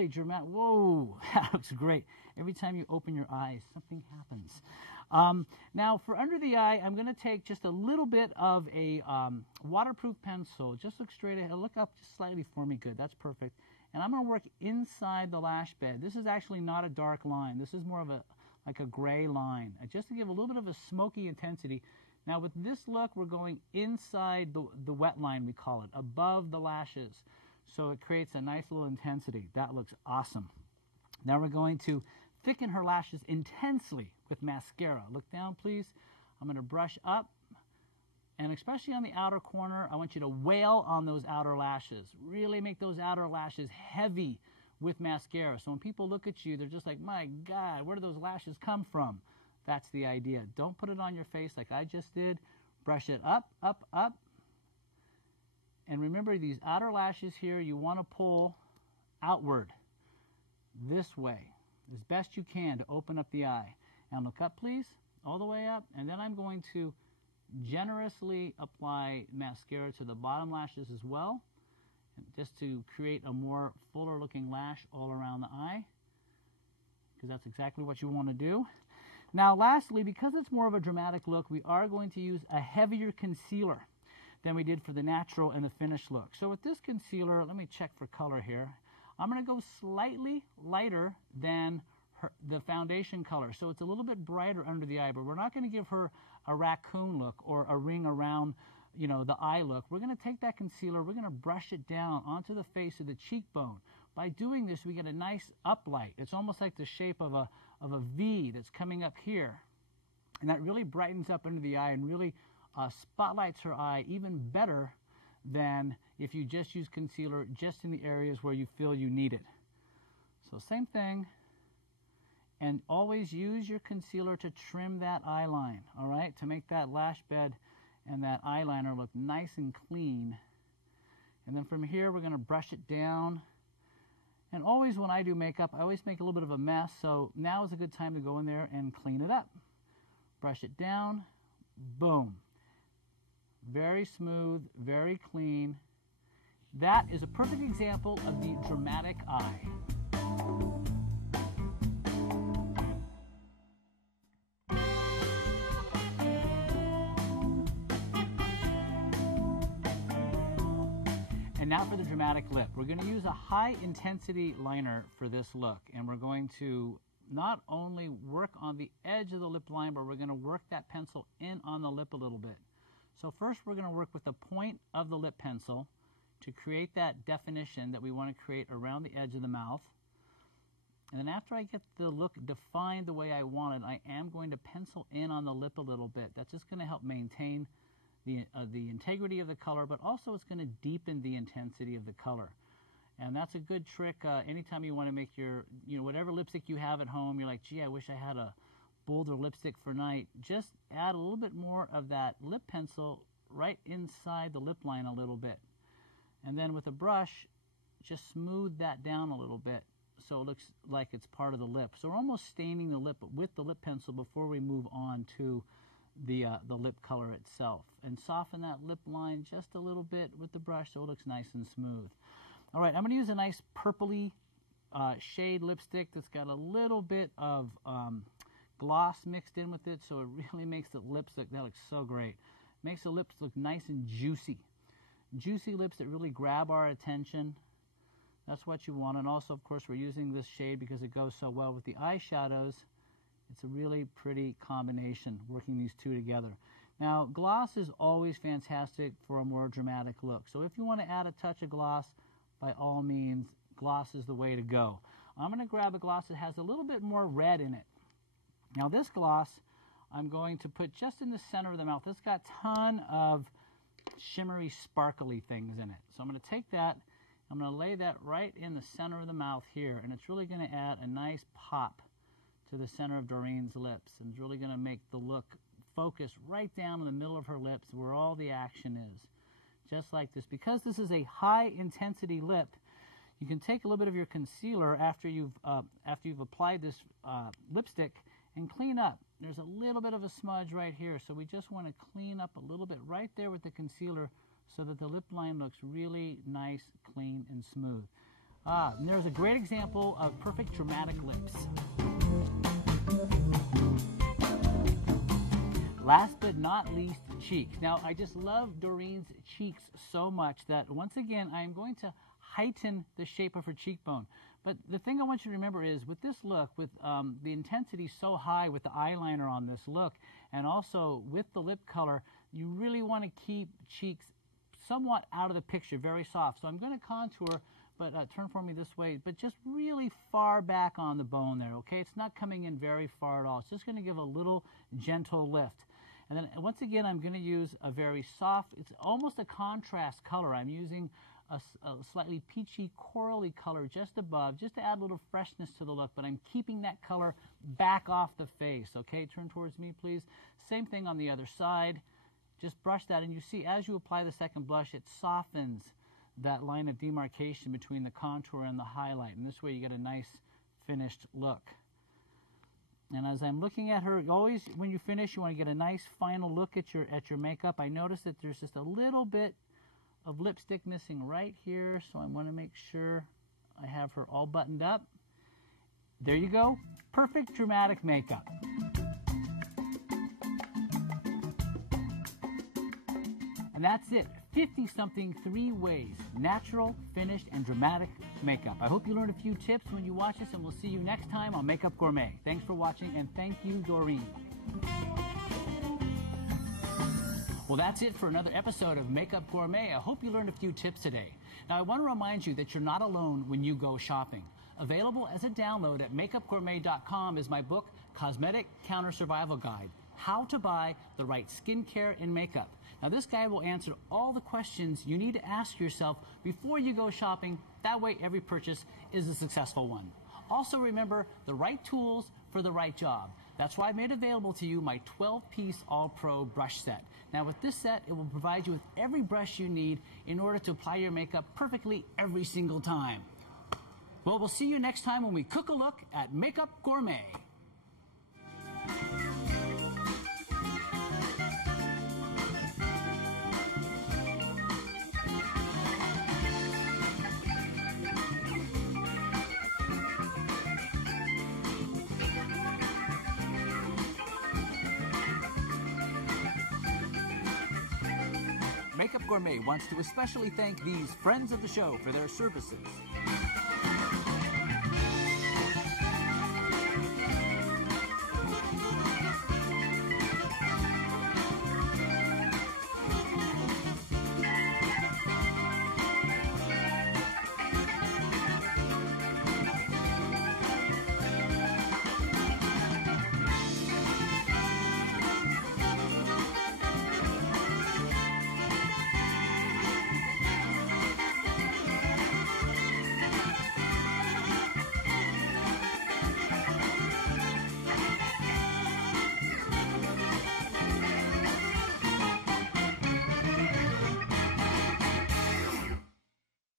really dramatic. Whoa, that looks great. Every time you open your eyes, something happens. Now, for under the eye, I'm going to take just a little bit of a waterproof pencil. Just look straight ahead. Look up just slightly for me. Good. That's perfect. And I'm going to work inside the lash bed. This is actually not a dark line. This is more of like a gray line, just to give a little bit of a smoky intensity. Now, with this look, we're going inside the wet line, we call it, above the lashes. So it creates a nice little intensity. That looks awesome. Now we're going to thicken her lashes intensely with mascara. Look down, please. I'm going to brush up. And especially on the outer corner, I want you to wail on those outer lashes. Really make those outer lashes heavy with mascara. So when people look at you, they're just like, my God, where do those lashes come from? That's the idea. Don't put it on your face like I just did. Brush it up, up, up. And remember, these outer lashes here, you want to pull outward this way as best you can to open up the eye. And look up, please, all the way up. And then I'm going to generously apply mascara to the bottom lashes as well, just to create a more fuller looking lash all around the eye, because that's exactly what you want to do. Now lastly, because it's more of a dramatic look, we are going to use a heavier concealer than we did for the natural and the finished look. So with this concealer, let me check for color here. I'm going to go slightly lighter than the foundation color. So it's a little bit brighter under the eye, but we're not going to give her a raccoon look or a ring around, you know, the eye look. We're going to take that concealer, we're going to brush it down onto the face of the cheekbone. By doing this, we get a nice uplight. It's almost like the shape of a V that's coming up here. And that really brightens up under the eye and really spotlights her eye even better than if you just use concealer just in the areas where you feel you need it. So same thing. And always use your concealer to trim that eye line, all right, to make that lash bed and that eyeliner look nice and clean. And then from here, we're going to brush it down. And always when I do makeup, I always make a little bit of a mess, so now is a good time to go in there and clean it up. Brush it down, boom. Very smooth, very clean. That is a perfect example of the dramatic eye. Now for the dramatic lip. We're going to use a high intensity liner for this look, and we're going to not only work on the edge of the lip line, but we're going to work that pencil in on the lip a little bit. So first we're going to work with the point of the lip pencil to create that definition that we want to create around the edge of the mouth. And then after I get the look defined the way I want it, I am going to pencil in on the lip a little bit. That's just going to help maintain the integrity of the color, but also it's going to deepen the intensity of the color. And that's a good trick anytime you want to make your, whatever lipstick you have at home, you're like, gee, I wish I had a bolder lipstick for night. Just add a little bit more of that lip pencil right inside the lip line a little bit. And then with a brush, just smooth that down a little bit so it looks like it's part of the lip. So we're almost staining the lip with the lip pencil before we move on to the lip color itself, and soften that lip line just a little bit with the brush so it looks nice and smooth. All right, I'm going to use a nice purpley shade lipstick that's got a little bit of gloss mixed in with it, so it really makes the lips look, that looks so great. Makes the lips look nice and juicy. Juicy lips that really grab our attention. That's what you want. And also, of course, we're using this shade because it goes so well with the eyeshadows. It's a really pretty combination, working these two together. Now, gloss is always fantastic for a more dramatic look. So if you want to add a touch of gloss, by all means, gloss is the way to go. I'm going to grab a gloss that has a little bit more red in it. Now, this gloss, I'm going to put just in the center of the mouth. It's got a ton of shimmery, sparkly things in it. So I'm going to take that, I'm going to lay that right in the center of the mouth here, and it's really going to add a nice pop to the center of Doreen's lips, and it's really going to make the look focus right down in the middle of her lips where all the action is, just like this. Because this is a high intensity lip, you can take a little bit of your concealer after you've applied this lipstick and clean up. There's a little bit of a smudge right here, so we just want to clean up a little bit right there with the concealer so that the lip line looks really nice, clean, and smooth. And there's a great example of perfect dramatic lips. Last but not least, cheeks. Now, I just love Doreen's cheeks so much that, once again, I am going to heighten the shape of her cheekbone. But the thing I want you to remember is, with this look, with the intensity so high with the eyeliner on this look, and also with the lip color, you really want to keep cheeks somewhat out of the picture, very soft. So I'm going to contour, but turn for me this way, but just really far back on the bone there, okay? It's not coming in very far at all. It's just going to give a little gentle lift. And then once again, I'm going to use a very soft, it's almost a contrast color. I'm using a slightly peachy corally color just above, just to add a little freshness to the look, but I'm keeping that color back off the face, okay? Turn towards me, please. Same thing on the other side. Just brush that, and you see as you apply the second blush, it softens that line of demarcation between the contour and the highlight, and this way you get a nice finished look. And as I'm looking at her, always when you finish, you want to get a nice final look at your makeup. I notice that there's just a little bit of lipstick missing right here, so I want to make sure I have her all buttoned up. There you go. Perfect dramatic makeup. And that's it. 50-something 3 ways. Natural, finished, and dramatic makeup. I hope you learned a few tips when you watch this, and we'll see you next time on Makeup Gourmet. Thanks for watching, and thank you, Doreen. Well, that's it for another episode of Makeup Gourmet. I hope you learned a few tips today. Now, I want to remind you that you're not alone when you go shopping. Available as a download at makeupgourmet.com is my book, Cosmetic Counter Survival Guide, How to Buy the Right Skincare and Makeup. Now, this guide will answer all the questions you need to ask yourself before you go shopping. That way, every purchase is a successful one. Also, remember, the right tools for the right job. That's why I made available to you my 12-piece All-Pro brush set. Now, with this set, it will provide you with every brush you need in order to apply your makeup perfectly every single time. Well, we'll see you next time when we cook a look at Makeup Gourmet. Makeup Gourmet wants to especially thank these friends of the show for their services.